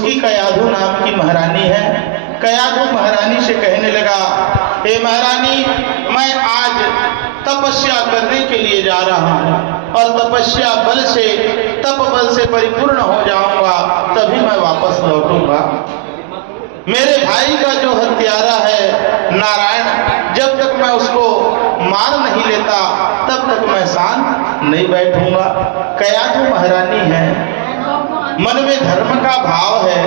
उसकी कयाधु नाम की महारानी है। कयाधु महारानी से कहने लगा, हे महारानी, मैं आज तपस्या करने के लिए जा रहा हूँ और तपस्या बल से, तप बल से परिपूर्ण हो जाऊंगा, तभी मैं वापस लौटूंगा। मेरे भाई का जो हत्यारा है नारायण, जब तक मैं उसको मार नहीं लेता तब तक मैं शांत नहीं बैठूंगा। कयाधु महारानी है, मन में धर्म का भाव है,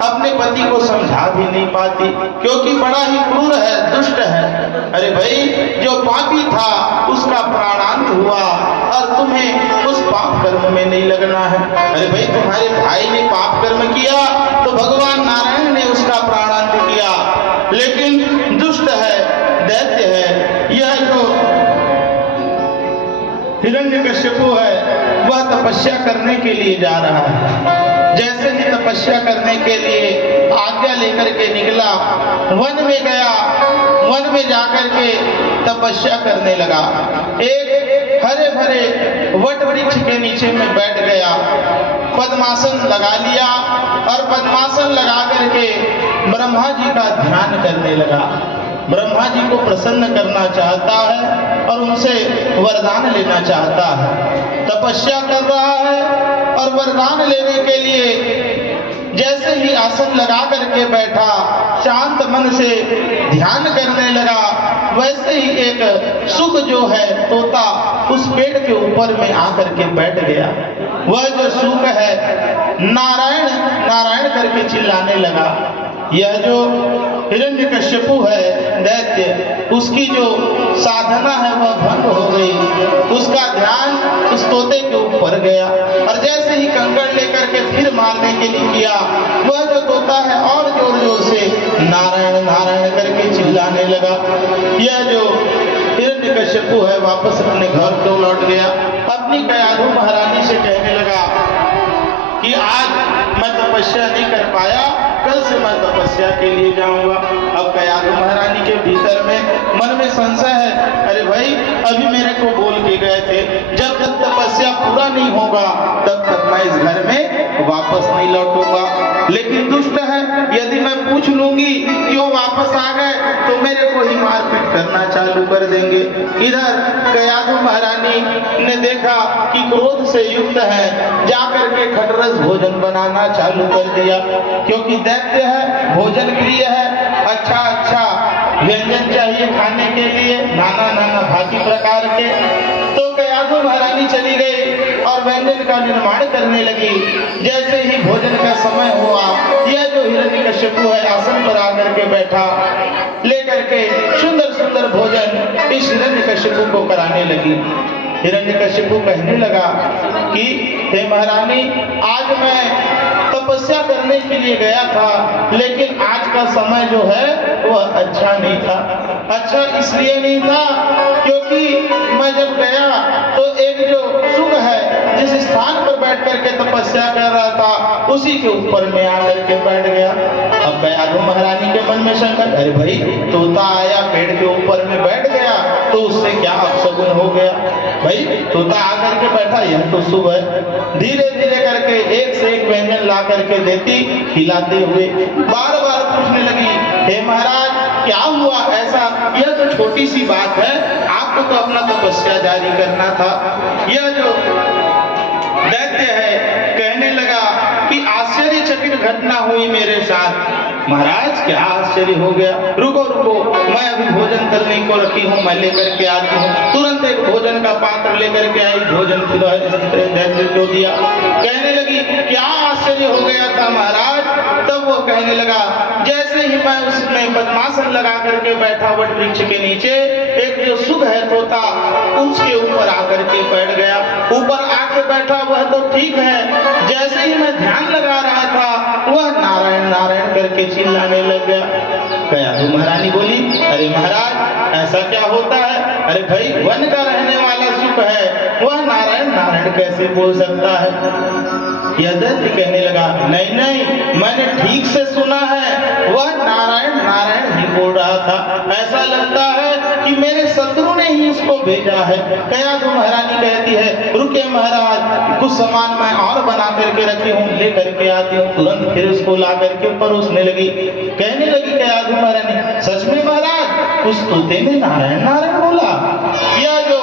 अपने पति को समझा भी नहीं पाती क्योंकि बड़ा ही क्रूर है, दुष्ट है। अरे भाई, जो पापी था उसका प्राणांत हुआ और तुम्हें उस पाप कर्म में नहीं लगना है। अरे भाई, तुम्हारे भाई ने पाप कर्म किया तो भगवान नारायण ने उसका प्राणांत किया, लेकिन दुष्ट है, दैत्य है। यह जो हिरण्यकश्यपु है वह तपस्या करने के लिए जा रहा है। जैसे ही तपस्या करने के लिए आज्ञा लेकर के निकला, वन में गया, वन में जाकर के तपस्या करने लगा। एक हरे भरे वट वृक्ष के नीचे में बैठ गया, पद्मासन लगा लिया और पद्मासन लगा करके ब्रह्मा जी का ध्यान करने लगा। ब्रह्मा जी को प्रसन्न करना चाहता है और उनसे वरदान लेना चाहता है। तपस्या कर रहा है और वरदान लेने के लिए जैसे ही आसन लगा करके बैठा, शांत मन से ध्यान करने लगा, वैसे ही एक सुख जो है तोता उस पेड़ के ऊपर में आकर के बैठ गया। वह जो सुख है नारायण नारायण करके चिल्लाने लगा। यह जो हिरण्यकश्यपु है दैत्य, उसकी जो साधना है वह भंग हो गई। उसका ध्यान उस तोते के ऊपर गया और जैसे ही कंकड़ लेकर के फिर मारने के लिए किया, वह जो तोता है और जोर जोर से नारायण नारायण करके चिल्लाने लगा। यह जो हिरण्यकश्यपु है वापस अपने घर को लौट गया। अपनी कयाधु महारानी से कहने लगा कि आज मैं तपस्या नहीं कर पाया, कल से मैं तपस्या के लिए जाऊंगा। अब कयाधु महारानी के भीतर में मन में संशय है, अरे भाई, अभी मेरे को बोल के गए थे जब तक तपस्या पूरा नहीं होगा तब तक मैं इस घर में वापस नहीं लौटूंगा। लेकिन दुष्ट है, यदि मैं पूछ लूंगी क्यों वापस आ गए तो मेरे को ही मारपीट करना चालू कर देंगे। इधर कयाधु महारानी ने देखा कि क्रोध से युक्त है, जाकर के खटरस भोजन बनाना चालू कर दिया। क्योंकि दैत्य है, भोजन प्रिय है, अच्छा अच्छा व्यंजन चाहिए खाने के लिए, नाना नाना भांति प्रकार के। तो कयाधु महारानी चली गई और व्यंजन का निर्माण करने लगी। जैसे ही भोजन का समय हुआ, यह जो हिरण्यकश्यपु है आसन पर आकर के बैठा, लेकर के सुंदर सुंदर भोजन इस हिरण्यकश्यपु को कराने लगी। हिरण्यकश्यपु कहने लगा कि हे महारानी, आज मैं तपस्या करने के लिए गया था, लेकिन आज का समय जो है वह अच्छा नहीं था। अच्छा इसलिए नहीं था क्योंकि मैं जब गया तो एक जो सुख है, जिस स्थान पर बैठ करके तपस्या कर रहा था उसी के ऊपर में आकर के बैठ गया। अब कयाधु महारानी के मन में शंका, अरे भाई, तोता आया पेड़ के ऊपर में बैठ गया तो उससे क्या अपशगुन हो गया। भाई, तोता आकर के बैठा, यह तो शुभ है। धीरे धीरे करके एक से एक व्यंजन ला करके देती, खिलाते हुए बार बार पूछने लगी, हे महाराज क्या हुआ ऐसा? यह तो छोटी सी बात है, आपको तो अपना तपस्या जारी करना था। यह जो दैत्य है कहने लगा कि आश्चर्यचकित घटना हुई मेरे साथ। महाराज क्या आश्चर्य हो गया? रुको रुको, मैं अभी भोजन करने को रखी हूँ, मैं लेकर के आती हूँ। तुरंत एक भोजन का पात्र लेकर के आई, भोजन दैत्य को दिया। कहने लगी क्या आश्चर्य हो गया था महाराज? तब वो कहने लगा, जैसे ही मैं उसमें पद्मासन लगा करके बैठा वट वृक्ष के नीचे, एक जो सुख है तोता उसके ऊपर आकर के बैठ गया। ऊपर आके बैठा वह तो ठीक है, जैसे ही मैं ध्यान लगा रहा था वह नारायण नारायण करके चिल्लाने लग गया। कयाधु महारानी बोली, अरे महाराज ऐसा क्या होता है? अरे भाई, वन का रहने वाला सुख है, वह नारायण नारायण कैसे बोल सकता है? यह दैत्य कहने लगा, नहीं नहीं, मैंने ठीक से सुना है, वह नारायण नारायण ही बोल रहा था। ऐसा लगता है कि मेरे शत्रु ने ही इसको भेजा है। कयाधु महारानी कहती है रुके महाराज, कुछ सामान मैं और बना करके रखी हूँ, ले करके आती हूँ। तुरंत फिर उसको ला करके परोसने लगी। कहने लगी कयाधु महारानी, सच में महाराज उस तोते ने नारायण नारायण बोला? यह जो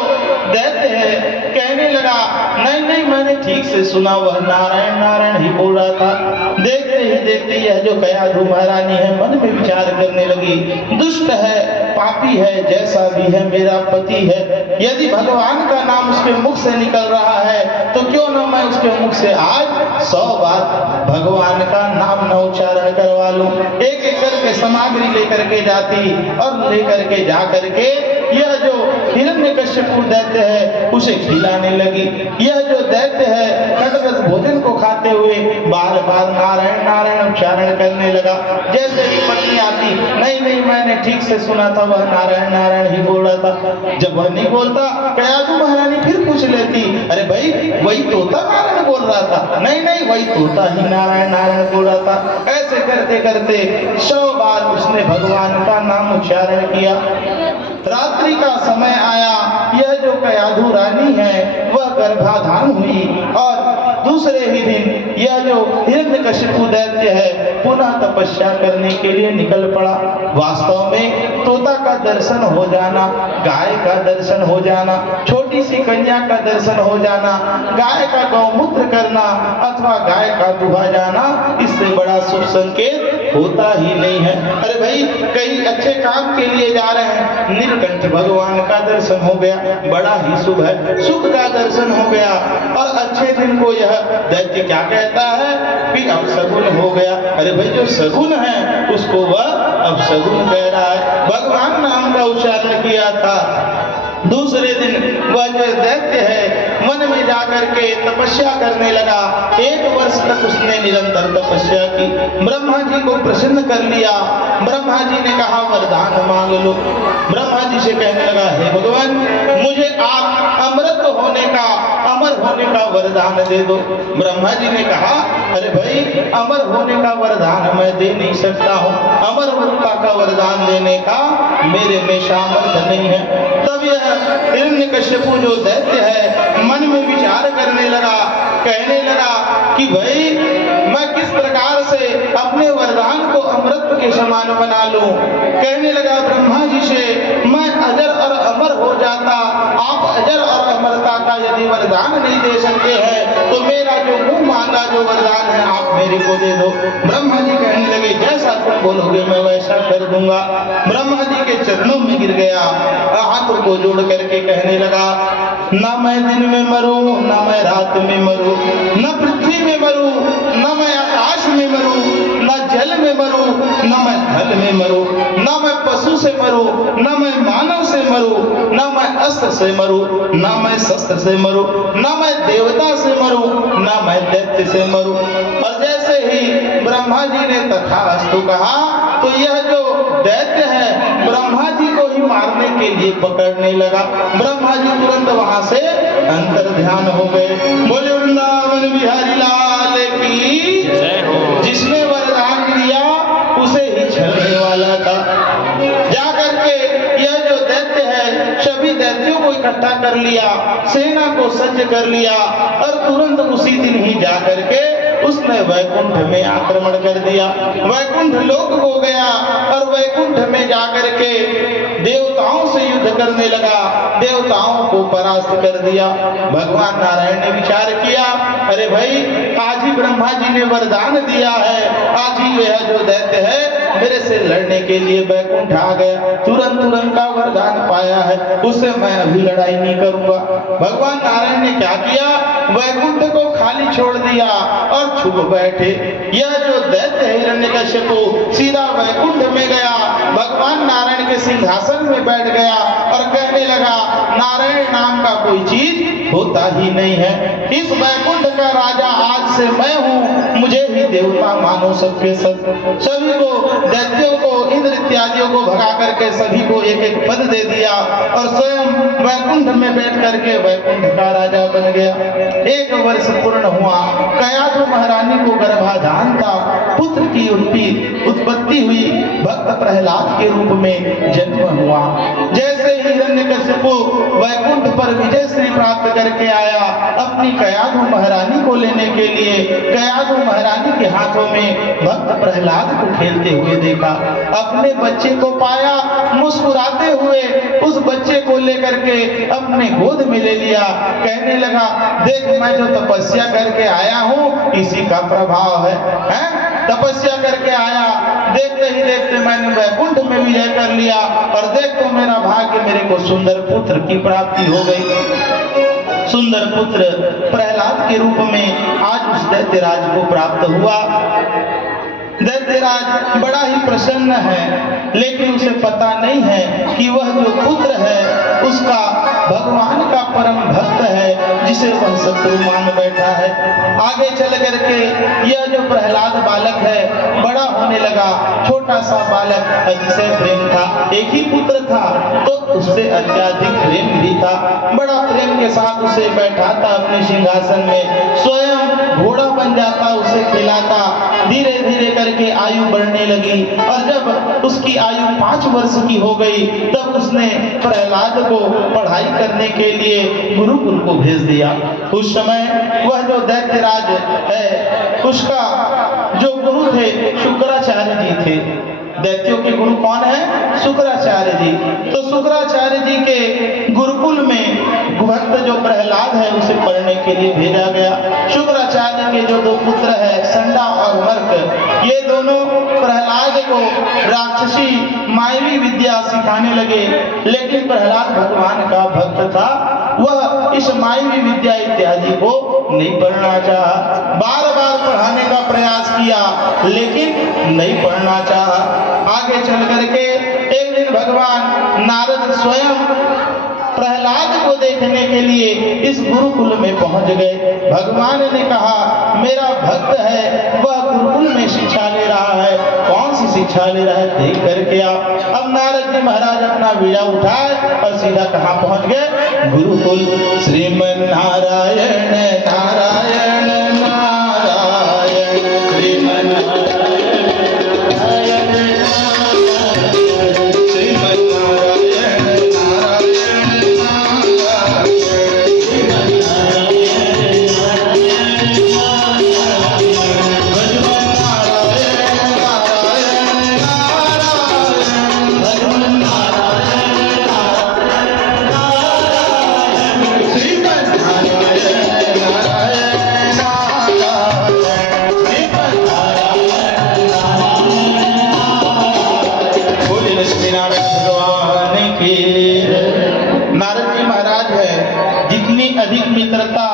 दैत्य है कहने लगा नहीं नहीं, मैंने ठीक से सुना, वह नारायण नारायण ही बोल रहा था। देखते ही देखते यह जो कयाधु महारानी है मन में विचार करने लगी, दुष्ट है, पापी है, जैसा भी है मेरा पति है, यदि भगवान का नाम उसके मुख से निकल रहा है तो क्यों न मैं उसके मुख से आज 100 बार भगवान का नाम न उच्चारण करवा लूं। एक एक करके सामग्री लेकर के जाती और लेकर के जा करके यह जो हिरण्यकश्यपु दैत्य है उसे खिलाने लगी। यह जो दैत्य है खटरस भोजन को खाते हुए बार बार नारायण नारायण उच्चारण करने लगा। जैसे ही पत्नी आती, नहीं नहीं मैंने ठीक से सुना था, वह नारायण नारायण ही बोल रहा था। जब वह नहीं बोलता कयाधु महारानी फिर पूछ लेती, अरे भाई वही तोता नारायण बोल रहा था? नहीं नहीं, वही तोता ही नारायण नारायण बोल रहा था। ऐसे करते करते 100 बार उसने भगवान का नाम उच्चारण किया। रात्रि का समय आया, यह जो कयाधु रानी है वह गर्भाधान हुई और दूसरे ही दिन यह जो हिरण्यकशिपु दैत्य है पुनः तपस्या करने के लिए निकल पड़ा। वास्तव में तोता का दर्शन हो जाना, गाय का दर्शन हो जाना, छोटी सी कन्या का दर्शन हो जाना, गाय का गौमूत्र करना अथवा गाय का दुहा जाना, इससे बड़ा शुभ संकेत होता ही नहीं है। अरे भाई कहीं अच्छे काम के लिए जा रहे हैं, नीलकंठ भगवान का दर्शन हो गया, बड़ा ही शुभ है, सुख का दर्शन हो गया। और अच्छे दिन को यह दैत्य क्या कहता है कि अब शगुन हो गया। अरे भाई जो शगुन है उसको वह अब शगुन कह रहा है। भगवान नाम का उच्चारण किया था। दूसरे दिन वह जो दैत्य है मन में जाकर के तपस्या करने लगा। 1 वर्ष तक उसने निरंतर तपस्या की, ब्रह्मा जी को प्रसन्न कर लिया। ब्रह्मा जी ने कहा वरदान मांग लो। ब्रह्मा जी से कहने लगा हे भगवान मुझे आप अमृत होने का, अमर होने का वरदान दे दो। ब्रह्मा जी ने कहा अरे भाई अमर होने का वरदान मैं दे नहीं सकता हूँ, अमरवत्ता का वरदान देने का मेरे में सामर्थ्य नहीं है। तब यह हिरण्यकश्यपु जो दैत्य है मन में विचार करने लगा, कहने लगा कि भाई मैं किस प्रकार से अपने वरदान को अमृत के समान बना लूं। कहने लगा ब्रह्मा जी से मैं अजर और अमर हो जाता, आप अजर और अमरता का यदि वरदान नहीं दे सकते हैं तो मेरा जो मुंह मांगा जो वरदान है आप मेरे को दे दो। ब्रह्मा जी कहने लगे जैसा तुम बोलोगे मैं वैसा कर दूंगा। ब्रह्मा जी के चरणों में गिर गया, हाथों को जोड़ करके कहने लगा ना मैं दिन में मरूं, ना मैं रात में मरूं, न पृथ्वी में मरूं, न मैं आकाश में मरूं, न जल में मरूं, न मैं थल में मरूं, न मैं पशु से मरूं, न मैं मानव से मरूं, न मैं अस्त्र से मरूं, न मैं शस्त्र से मरूं, न मैं देवता से मरूं, न मैं दैत्य से मरूं। और जैसे ही ब्रह्मा जी ने तथास्तु कहा तो यह जो दैत्य है ब्रह्मा जी को ही मारने के लिए पकड़ने लगा। ब्रह्मा जी तुरंत वहां से अंतर ध्यान हो गए। बोले वृंदावन बिहारी लाल की जय हो। जिसने वरदान दिया उसे ही छलने वाला था। जाकर के यह जो दैत्य है सभी दैत्यों को इकट्ठा कर लिया, सेना को सज्ज कर लिया और तुरंत उसी दिन ही जाकर के उसने वैकुंठ में आक्रमण कर दिया। वैकुंठ लोक हो गया और वैकुंठ में जाकर के देवताओं से युद्ध करने लगा, देवताओं को परास्त कर दिया। भगवान नारायण ने विचार किया अरे भाई आज ही ब्रह्मा जी ने वरदान दिया है, आज ही यह जो दैत्य है मेरे से लड़ने के लिए वैकुंठ आ गया, तुरंत का वरदान पाया है, उससे मैं अभी लड़ाई नहीं करूंगा। भगवान नारायण ने क्या किया, वैकुंठ को खाली छोड़ दिया और छुप बैठे। यह जो दैत्य हिरण्यकश्यपु सीधा वैकुंठ में गया, भगवान नारायण के सिंहासन में बैठ गया और कहने लगा नारायण नाम का कोई चीज होता ही नहीं है, इस वैकुंठ का राजा आज से मैं हूँ, मुझे ही देवता मानो सबके सब। सभी को दैत्यों को इंद्र इत्यादियों को भगा करके सभी को एक एक पद दे दिया और स्वयं वैकुंठ में बैठ करके वैकुंठ का राजा बन गया। 1 वर्ष पूर्ण हुआ, कयाधु महारानी को गर्भाधान था, पुत्र की उत्पत्ति हुई, भक्त प्रहलाद के रूप में जन्म हुआ। जैसे वो वैकुंठ पर विजय श्री प्राप्त करके आया अपनी कयाधु महारानी को लेने के लिए। कयाधु महारानी के हाथों में भक्त प्रहलाद को खेलते हुए देखा, अपने बच्चे को पाया, मुस्कुराते हुए उस बच्चे को लेकर के अपने गोद में ले लिया। कहने लगा, देख मैं जो तपस्या करके आया हूँ इसी का प्रभाव है? तपस्या करके आया, देखते ही देखते मैंने वैकुंठ में विजय कर लिया और देख तो मेरा भाग्य, मेरे को सुंदर पुत्र की प्राप्ति हो गई। सुंदर पुत्र प्रहलाद के रूप में आज उस दैत्यराज को प्राप्त हुआ। दैत्यराज बड़ा ही प्रसन्न है, लेकिन उसे पता नहीं है कि वह जो पुत्र है उसका भगवान का परम भक्त है, जिसे वह शत्रु मान बैठा है। आगे चल करके यह जो प्रहलाद बालक है बड़ा होने लगा। छोटा सा बालक, अतिशय प्रेम था, एक ही पुत्र था तो उससे अत्याधिक प्रेम भी था। बड़ा प्रेम के साथ उसे बैठाता अपने सिंहासन में, स्वयं घोड़ा बन जाता, उसे खिलाता। धीरे धीरे करके आयु बढ़ने लगी और जब उसकी आयु 5 वर्ष की हो गई तब उसने प्रहलाद को पढ़ाई करने के लिए गुरुकुल को भेज दिया। उस समय वह जो दैत्यराज है उसका जो गुरु थे शुक्राचार्य जी थे। दैत्यों के गुरु कौन है? शुक्राचार्य जी। तो शुक्राचार्य जी के गुरुकुल में भक्त जो प्रहलाद है उसे पढ़ने के लिए भेजा गया। शुक्राचार्य के जो 2 पुत्र है संडा और मर्क, ये दोनों प्रहलाद को राक्षसी मायावी विद्या सिखाने लगे, लेकिन प्रहलाद भगवान का भक्त था, वह इस मायावी विद्या इत्यादि को नहीं पढ़ना चाहा। बार बार पढ़ाने का प्रयास किया लेकिन नहीं पढ़ना चाहा। आगे चल करके एक दिन भगवान नारद स्वयं प्रहलाद को देखने के लिए इस गुरुकुल में पहुंच गए। भगवान ने कहा, मेरा भक्त है वह गुरुकुल में शिक्षा ले रहा है, कौन सी शिक्षा ले रहा है देख करके आओ। अब नारद जी महाराज अपना वीणा उठाए और सीधा कहाँ पहुंच गए? गुरुकुल। श्रीमन नारायण नारायण नारायण, श्रीमन अधिक मित्रता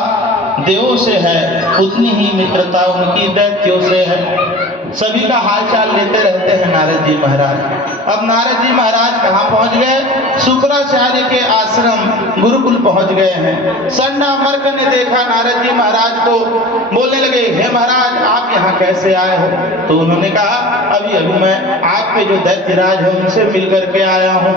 देवों से है उतनी ही मित्रता उनकी दैत्यों से है। सभी का हालचाल लेते रहते हैं नारद जी महाराज। अब नारद जी महाराज कहाँ पहुँच गए? शुक्राचार्य के आश्रम गुरुकुल पहुँच गए हैं। संडा मर्क ने देखा नारद जी महाराज को, बोलने लगे, हे महाराज आप यहाँ कैसे आए हो? तो उन्होंने कहा, अभी अभी मैं आपके जो दैत्यराज है उनसे मिल करके आया हूँ।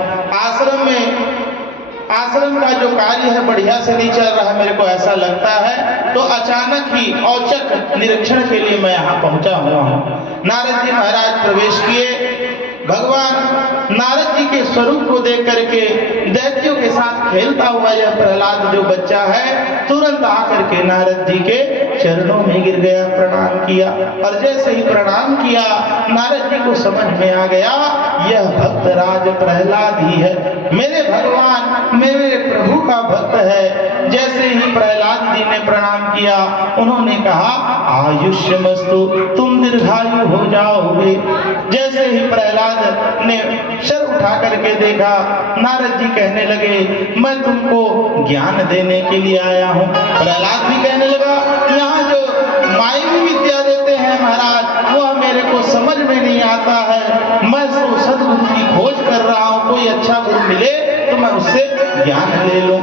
आश्रम का जो कार्य है बढ़िया से नहीं चल रहा है, मेरे को ऐसा लगता है, तो अचानक ही औचक निरीक्षण के लिए मैं यहाँ पहुँचा हुआ हूँ। नारद जी महाराज प्रवेश किए। भगवान नारद जी के स्वरूप को देख करके दैत्यों के साथ खेलता हुआ यह प्रहलाद जो बच्चा है तुरंत आकर के नारद जी के चरणों में गिर गया, प्रणाम किया। और जैसे ही प्रणाम किया नारद जी को समझ में आ गया यह भक्त राज प्रहलाद ही है, मेरे भगवान मेरे प्रभु का भक्त है। जैसे ही प्रहलाद जी ने प्रणाम किया उन्होंने कहा, आयुष्यमस्तु, तुम दीर्घायु हो जाओगे। जैसे ही प्रहलाद ने सर उठा करके देखा, नारद जी कहने लगे, मैं तुमको ज्ञान देने के लिए आया हूँ। प्रहलाद भी कहने लगा, यहाँ जो मायावी विद्या देते हैं महाराज वह मेरे को समझ में नहीं आता है, मैं तो सदगुरु की खोज कर रहा हूँ, कोई अच्छा गुरु मिले तो मैं उससे ज्ञान ले लूं।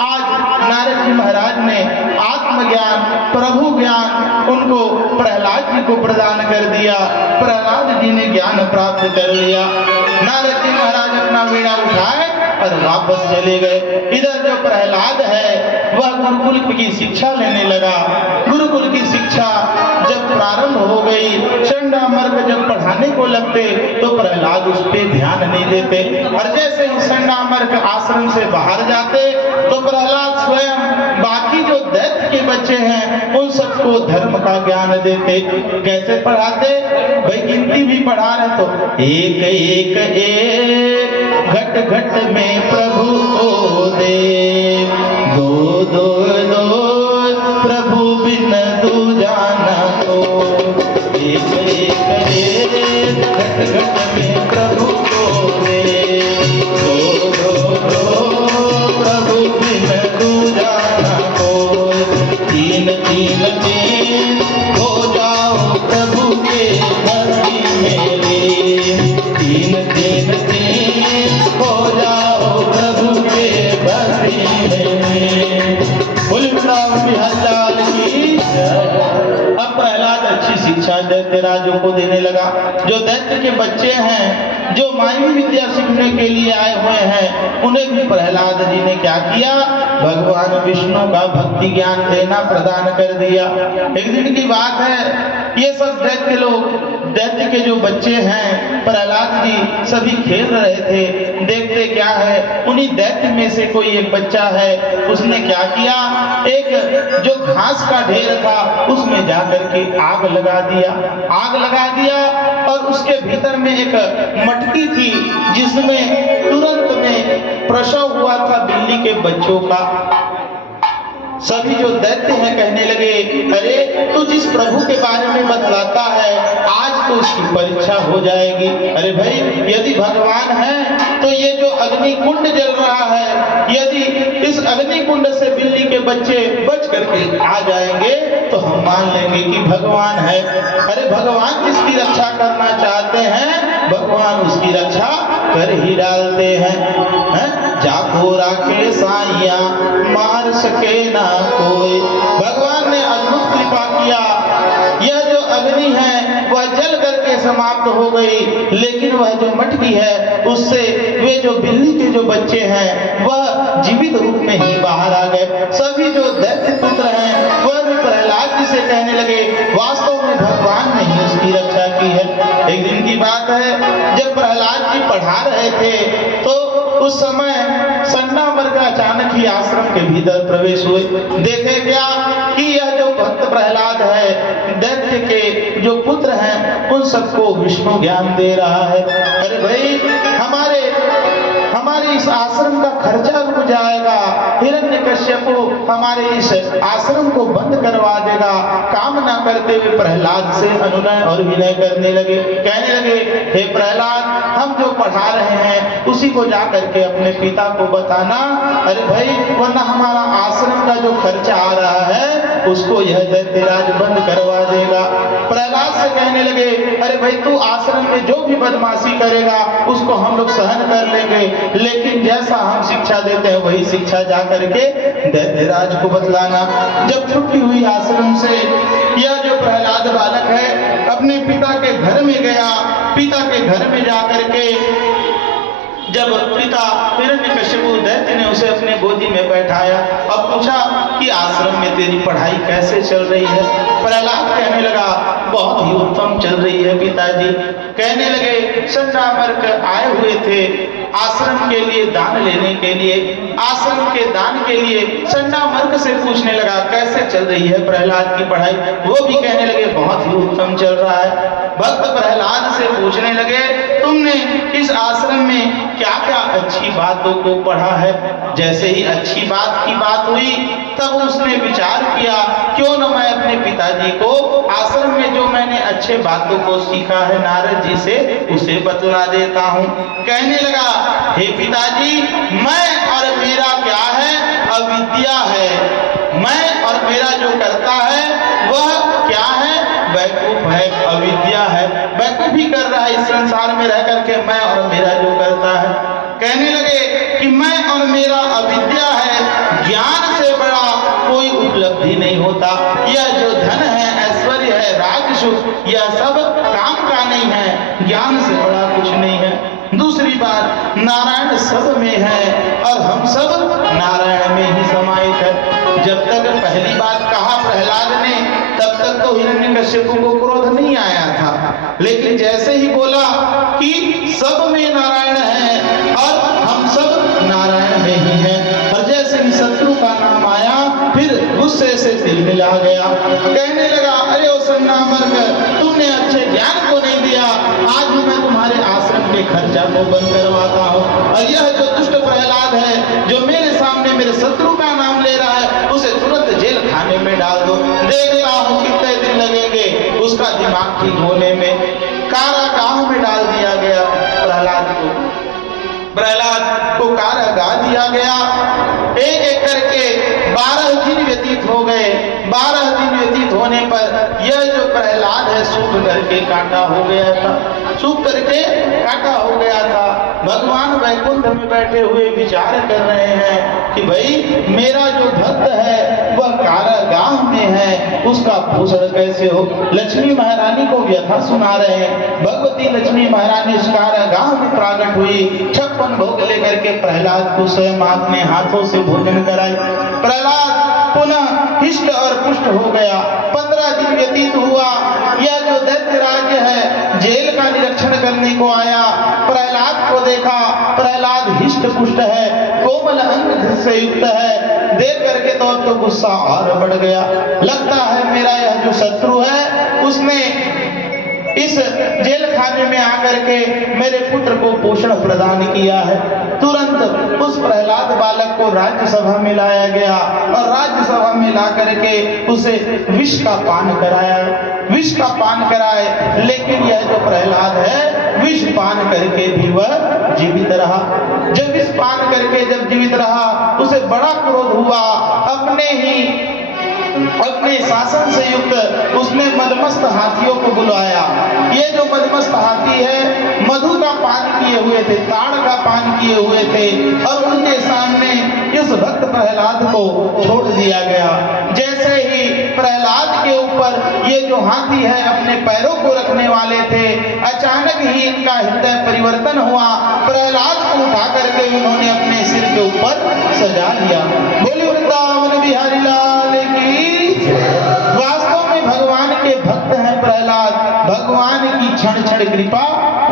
आज नारद जी महाराज ने आत्मज्ञान, प्रभु ज्ञान उनको प्रहलाद जी को प्रदान कर दिया। प्रहलाद जी ने ज्ञान प्राप्त कर लिया। नारद जी महाराज अपना वीणा उठाए और वापस चले गए। इधर जो प्रहलाद है वह गुरुकुल की शिक्षा लेने लगा। गुरुकुल की शिक्षा जब प्रारंभ हो गई, चंडा मर्ग जब बढ़ाने को लगते तो प्रहलाद उस पर ध्यान नहीं देते, और जैसे ही संडामर्क आश्रम से बाहर जाते तो प्रहलाद स्वयं बाकी जो दैत्य के बच्चे हैं उन सबको धर्म का ज्ञान देते। कैसे पढ़ाते भाई, गिनती भी पढ़ा रहे तो एक एक एक घट घट में प्रभु को दे, दो दो दो प्रभु बिन दूजा न को, एक एक एक घट घट में प्रभु को दे, दो दो दो प्रभु बिन दूजा न को, तीन तीन तीन हो जाओ प्रभु के भक्ति मेरे, तीन तीन तीन हो जाओ प्रभु के भक्ति मेरे। बोल वृंदावन बिहारी लाल की जय। अब प्रहलाद अच्छी शिक्षा दैत्य राजों को देने लगा। जो दैत्य के बच्चे हैं, जो मानवी विद्या सीखने के लिए आए हुए हैं, उन्हें भी प्रहलाद जी ने क्या किया, भगवान विष्णु का भक्ति ज्ञान देना प्रदान कर दिया। एक दिन की बात है, ये सब दैत्य लोग, दैत्य के जो बच्चे हैं, प्रहलाद जी सभी खेल रहे थे। देखते क्या है, उन्हीं दैत्य में से कोई एक बच्चा है, उसने क्या किया, एक जो घास का ढेर था उसमें जाकर के आग लगा दिया। आग लगा दिया और उसके भीतर में एक मटकी थी जिसमें तुरंत में प्रसव हुआ था बिल्ली के बच्चों का। सभी जो दैत्य हैं कहने लगे, अरे तू जिस प्रभु के बारे में बतलाता है आज तो उसकी परीक्षा हो जाएगी। अरे भाई, यदि भगवान है तो ये जो अग्नि कुंड जल रहा है, यदि इस अग्नि कुंड से बिल्ली के बच्चे बच करके आ जाएंगे तो हम मान लेंगे कि भगवान है। अरे भगवान जिसकी रक्षा करना चाहते हैं, भगवान उसकी रक्षा कर ही डालते हैं। जाको राखे साइया मार सके ना कोई। भगवान ने अद्भुत कृपा किया। यह जो अग्नि है वह जल करके समाप्त हो गई, लेकिन वह जो मटकी है उससे वे जो बिल्ली के जो बच्चे हैं वह जीवित रूप में ही बाहर आ गए। सभी जो दैत्य पुत्र हैं वह भी प्रहलाद जी से कहने लगे, वास्तव में भगवान ने ही उसकी रक्षा की है। एक दिन की बात है, जब प्रहलाद जी पढ़ा रहे थे तो उस समय संडामर्क अचानक ही आश्रम के भीतर प्रवेश हुए। देखे क्या कि यह जो भक्त प्रहलाद है, दैत्य के जो पुत्र हैं, उन सबको विष्णु ज्ञान दे रहा है। अरे भाई, हमारे इस आश्रम का खर्चा रुक जाएगा, हिरण्यकश्यप हमारे इस आश्रम को बंद करवा देगा। काम ना करते हुए प्रहलाद से अनुनय और विनय करने लगे। कहने लगे, हे प्रहलाद, हम जो पढ़ा रहे हैं उसी को जा करके अपने पिता को बताना। अरे भाई, वरना हमारा आश्रम का जो खर्चा आ रहा है उसको यह दैत्यराज बंद करवा देगा। प्रहलाद से कहने लगे, अरे भाई, तू आश्रम में जो भी बदमाशी करेगा उसको हम लोग सहन कर लेंगे, लेकिन जैसा हम शिक्षा देते हैं वही शिक्षा जा करके दैत्यराज को बतलाना। जब छुट्टी हुई आश्रम से, यह जो प्रहलाद बालक है अपने पिता के घर में गया। पिता के घर में जाकर के जब पिता हिरण्यकश्यप दैत्य ने उसे अपने गोदी में बैठाया और पूछा कि आश्रम में तेरी पढ़ाई कैसे चल रही है। प्रहलाद कहने लगा, बहुत ही उत्तम चल रही है पिताजी। कहने लगे, संडामर्क आए हुए थे आश्रम के लिए दान लेने के लिए। आश्रम के दान के लिए संडामर्क से पूछने लगा, कैसे चल रही है प्रहलाद की पढ़ाई। वो भी कहने लगे, बहुत ही उत्तम चल रहा है। भक्त प्रहलाद से पूछने लगे, तुमने इस आश्रम में क्या क्या अच्छी बातों को पढ़ा है। जैसे ही अच्छी बात की बात हुई तब उसने विचार किया, क्यों न मैं अपने पिताजी को आश्रम में जो मैंने अच्छे बातों को सीखा है नारद जी से उसे बतला देता हूँ। कहने लगा, हे पिताजी, मैं और मेरा क्या है, अविद्या है। मैं और मेरा जो करता है वह क्या है, बैकूफ है, अविद्या है। बैकूफी कर रहा है इस संसार में रह करके, मैं और मेरा जो करता है। कहने लगे कि मैं और मेरा अविद्या है, ज्ञान से बड़ा कोई उपलब्धि नहीं होता। यह जो धन है, ऐश्वर्य है, राज सुख, यह सब काम का नहीं है, ज्ञान से बड़ा कुछ नहीं है। दूसरी बात, नारायण सब में है और हम सब नारायण में ही समाहित है। जब तक पहली बात कहा प्रहलाद ने, तब तक तो हिरण्यकश्यप को क्रोध नहीं आया था, लेकिन जैसे ही बोला कि सब में नारायण है और हम सब नारायण में ही हैं, और जैसे ही शत्रु का नाम आया फिर गुस्से से दिल मिला गया। कहने लगा, अरे ओ सन्नामर्ग, तुमने अच्छे ज्ञान को नहीं दिया, आज भी मैं तुम्हारे आश्रम के खर्चा को बंद करवाता हूँ। और यह जो दुष्ट प्रहलाद है, जो मेरे सामने मेरे शत्रु का नाम ले रहा है, उसे तुरंत जेल खाने में डाल दो। देखता हूँ कितने दिन लगेंगे उसका दिमाग ठीक होने में। कारागाह में डाल दिया गया प्रहलाद को कारागाह दिया गया। एक एक करके 12 दिन व्यतीत हो गए। 12 दिन व्यतीत होने पर यह जो प्रहलाद है सूख करके कांटा हो गया था, सूख करके कांटा हो गया था। भगवान वैकुंठ में बैठे हुए विचार कर रहे हैं कि भाई मेरा जो भक्त है वह कारागाह में है, उसका पोषण कैसे हो। लक्ष्मी महारानी को व्यथा सुना रहे हैं। भगवती लक्ष्मी महारानी उस कारागाह में प्राकट हुई, 56 भोग लेकर के प्रहलाद को स्वयं अपने हाथों से भोजन कराई। प्रहलाद पुनः हिष्ट और पुष्ट हो गया। 15 दिन व्यतीत हुआ। यह जो दैत्य राज्य है जेल का निरीक्षण करने को आया, प्रहलाद को देखा, प्रहलाद हिष्ट पुष्ट है, कोमल अंग से युक्त है। देख करके तो अब तो गुस्सा और बढ़ गया। लगता है मेरा यह जो शत्रु है उसने इस जेल खाने में आकर के मेरे पुत्र को पोषण प्रदान किया है। तुरंत उस प्रहलाद बालक को राज्यसभा में लाया गया और राज्यसभा में ला करके उसे विष का पान कराया। विष का पान कराए, लेकिन यह जो प्रहलाद है विष पान करके भी वह जीवित रहा। जब विष पान करके जब जीवित रहा, उसे बड़ा क्रोध हुआ। अपने शासन से युक्त उसने मदमस्त हाथियों को बुलाया। ये जो मदमस्त हाथी है मधु का पान किए हुए थे, ताड़ का पान किए हुए थे, और उनके सामने इस भक्त प्रहलाद को छोड़ दिया गया। जैसे ही प्रहलाद के ऊपर ये जो हाथी है अपने पैरों को रखने वाले थे, अचानक ही इनका हृदय परिवर्तन हुआ। प्रहलाद को उठा करके उन्होंने अपने सिर के ऊपर सजा लिया। बोले वृंदावन बिहारी लाल की। वास्तव में भगवान के भक्त हैं प्रहलाद, भगवान की क्षण क्षण कृपा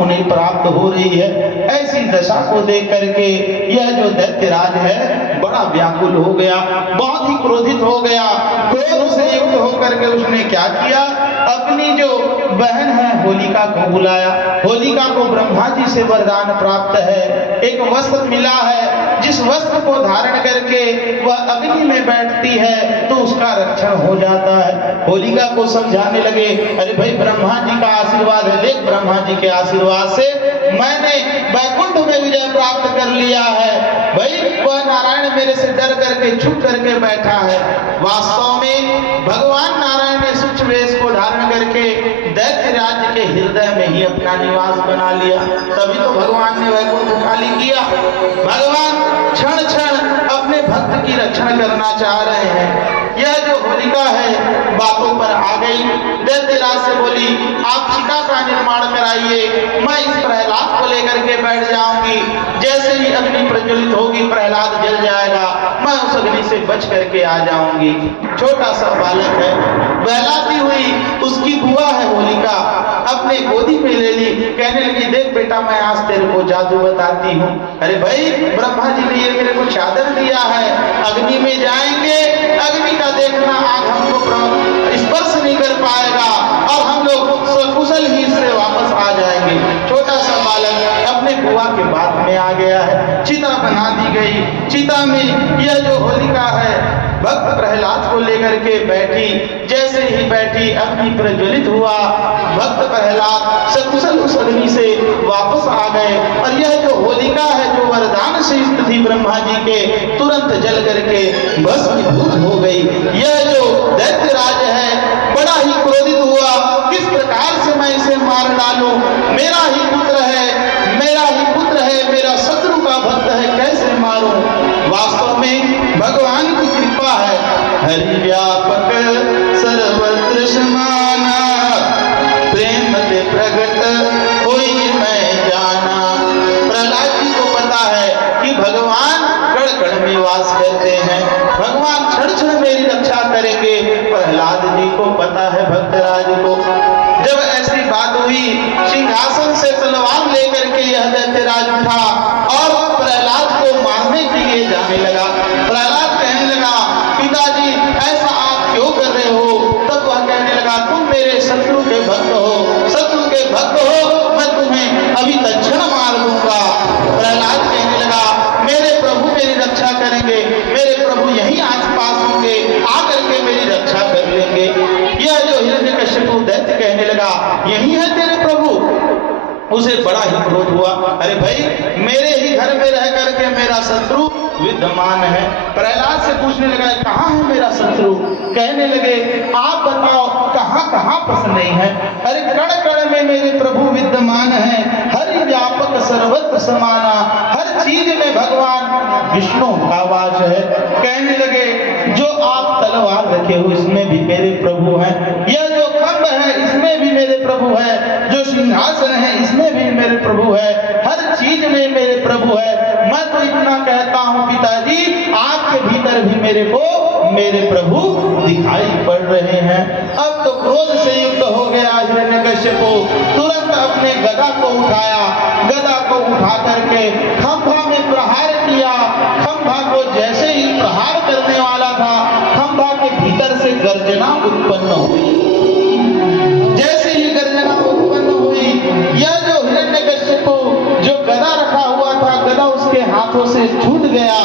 उन्हें प्राप्त हो रही है। ऐसी दशा को देख करके यह जो दैत्यराज है बड़ा व्याकुल हो गया, बहुत ही क्रोधित हो गया। क्रोध से युक्त होकर के उसने क्या किया, अपनी जो बहन है होलिका को बुलाया। होलिका को ब्रह्मा जी से वरदान प्राप्त है, एक वस्त्र मिला है, जिस वस्त्र को धारण करके वह अग्नि में बैठती है तो उसका रक्षण हो जाता है। होलिका को समझाने लगे, अरे भाई ब्रह्मा जी का आशीर्वाद है, देख ब्रह्मा जी के आशीर्वाद से मैंने वैकुंठ में विजय प्राप्त कर लिया है। भाई वह नारायण मेरे से डर करके छुप करके बैठा है। वास्तव में भगवान नारायण ने सूक्ष्म वेश को धारण करके दैत्य राज्य के हृदय में ही अपना निवास बना लिया। तभी तो भगवान ने वैकुंठ खाली किया। भगवान क्षण क्षण अपने भक्त की रक्षण करना चाह रहे हैं। यह जो होलिका है बातों पर आ गई, दैत्यराज से बोली, आप चिता का निर्माण कराइए, मैं इस प्रहलाद को लेकर के बैठ जाऊंगी। जैसे ही अग्नि प्रज्वलित होगी प्रहलाद जल जाएगा, मैं उस अग्नि से बच करके आ जाऊंगी। छोटा सा बालक है, बहलाती हुई उसकी बुआ है होलिका, अपने गोदी में ले ली। कहने लगी, देख बेटा मैं आज तेरे को जादू बताती हूँ। अरे भाई ब्रह्मा जी ने ये मेरे को चादर दिया है, अग्नि में जाएंगे, अग्नि का देखना आग हमको स्पर्श नहीं कर पाएगा और हम लोग सकुशल ही इससे वापस आ जाएंगे। छोटा सा बालक अपने बुआ के बात में आ गया है। चिता बना दी गई। चिता में यह जो होलिका है भक्त प्रहलाद को लेकर के बैठी। जैसे ही बैठी अग्नि प्रज्वलित हुआ, भक्त प्रहलाद सकुशल उस अग्नि से वापस आ गए। और यह जो होलिका है जो वरदान से युक्त थी ब्रह्मा जी के, तुरंत जल करके भस्मीभूत हो गई। यह जो दैत्यराज है बड़ा ही क्रोधित हुआ, किस प्रकार से मैं इसे मार डालूं, मेरा ही पुत्र है, मेरा शत्रु का भक्त है, कैसे मारूं। वास्तव में भगवान की कृपा है, हरि व्यापक सर्वत्र समाना, प्रेम ते प्रगट होई मैं जाना। प्रहलाद जी को पता है कि भगवान कण कण में वास करते हैं, भगवान क्षण क्षण मेरी रक्षा करेंगे। प्रहलाद जी को पता है भक्तराज को। जब ऐसी बात हुई भक्त हो, मैं तुम्हें अभी तत्क्षण मार दूंगा। प्रहलाद कहने लगा, मेरे प्रभु मेरी रक्षा करेंगे, मेरे प्रभु यहीं आसपास होंगे, आकर के मेरी रक्षा कर लेंगे। यह जो हिरण्यकश्यप दैत्य कहने लगा, यही है तेरे प्रभु। उसे बड़ा ही क्रोध हुआ, अरे भाई, मेरे ही घर में रह करके मेरा शत्रु विद्यमान है। प्रहलाद से पूछने लगा, कहाँ है मेरा शत्रु? कहने लगे, आप बताओ कहाँ कहाँ पस नहीं है? अरे कण कण में मेरे प्रभु विद्यमान है, हरि व्यापक सर्वत्र समाना, हर चीज में भगवान विष्णु का वास है। कहने लगे, जो आप तलवार रखे हो इसमें भी मेरे प्रभु हैं, यह जो खंभ है इसमें भी मेरे प्रभु है, जो सिंहासन है इसमें भी मेरे प्रभु है, हर चीज में मेरे प्रभु है। मैं तो इतना कहता हूँ पिताजी, आपके भीतर भी मेरे को मेरे प्रभु दिखाई पड़ रहे हैं। अब तो क्रोध से युक्त हो गया हिरण्यकश्यप, तुरंत अपने गदा को उठाया, गदा को उठा करके खंभा में प्रहार किया। खंभा को जैसे ही प्रहार करने वाला था, खंभा के भीतर से गर्जना उत्पन्न हुई। जैसे ही गर्जना उत्पन्न हुई, यह जो हिरण्यकश्यप जो गदा रखा हुआ था, गदा उसके हाथों से छूट गया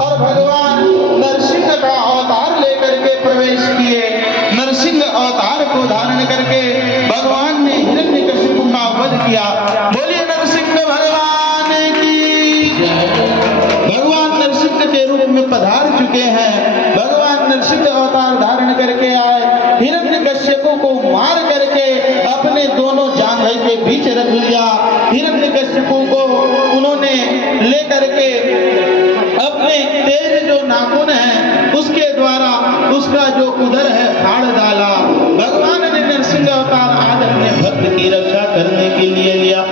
और भगवान नरसिंह का अवतार लेकर के प्रवेश किए। नरसिंह अवतार को धारण करके भगवान ने हिरण्यकश्यप का वध किया। बोलिए नरसिंह भगवान की जय। भगवान नरसिंह के रूप में पधार चुके हैं। भगवान नरसिंह अवतार धारण करके आए, हिरण्यकश्यप को मार करके अपने दोनों जांघों के बीच रख लिया। हिरण्यकश्यप को उन्होंने लेकर के अपने तेज जो नाखून है उसके द्वारा उसका जो उदर है फाड़ डाला। भगवान ने नरसिंह अवतार आज अपने भक्त की रक्षा करने के लिए लिया।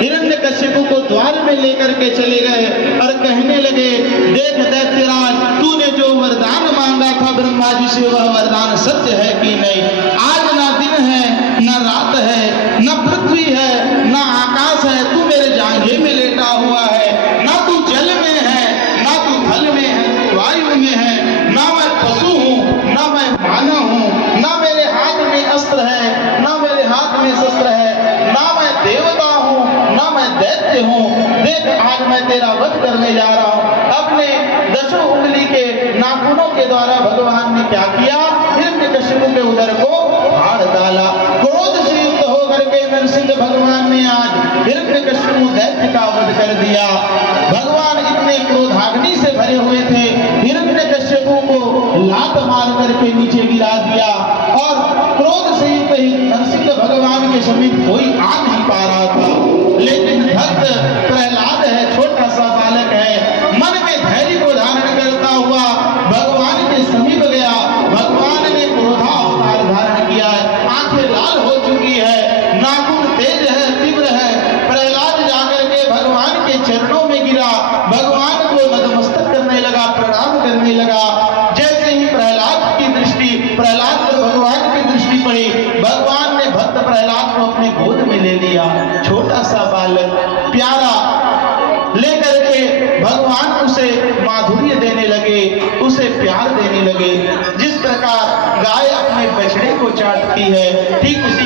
हिरण्यकश्यप को द्वार में लेकर के चले गए और कहने लगे, देख दैत्यराज, तूने जो वरदान मांगा था ब्रह्मा जी से, वह वरदान सत्य है कि नहीं? आज ना दिन है, न रात है, न पृथ्वी है, न आकाश है, तू मेरे जांघे में लेटा हुआ है। ना तू जल में है, ना तू थल में है, वायु में है, ना मैं पशु हूँ, ना मैं मानव हूँ, ना मेरे हाथ में अस्त्र है, ना मेरे हाथ में शस्त्र है, ना मैं देवता हूँ, ना मैं दैत्य हूँ। देख आज मैं तेरा वध करने जा रहा हूँ। अपने दसों उंगली के नाखूनों के द्वारा भगवान ने क्या किया? हिरण्यकश्यप के उदर को फाड़ डाला। क्रोध से युक्त होकर के नरसिंह भगवान ने आज हिरण्यकश्यप दैत्य का वध कर दिया। भगवान इतने क्रोधाग्नि से भरे हुए थे, हिरण्यकश्यप को लात मार करके नीचे गिरा दिया और क्रोध से युक्त नरसिंह भगवान के समीप कोई आ नहीं पा रहा था। लेकिन भक्त प्रहलाद है, छोटा सा बालक है, मन में धैर्य को धारण करता हुआ भगवान के समीप गया। भगवान ने क्रोधा अवतार धारण किया है, आंखें लाल हो चुकी है, नाखून तेज है, तीव्र है। प्रहलाद जाकर के भगवान के चरणों में गिरा, भगवान को नतमस्तक करने लगा, प्रणाम करने लगा। जैसे ही प्रहलाद की दृष्टि, प्रहलाद पर भगवान की दृष्टि पड़ी, भगवान ने भक्त प्रहलाद को अपने गोद में ले लिया। छोटा सा बालक, प्यारा, लेकर के भगवान उसे माधुर्य देने लगे, उसे प्यार देने लगे। जिस प्रकार गाय अपने बछड़े को चाटती है, ठीक उसी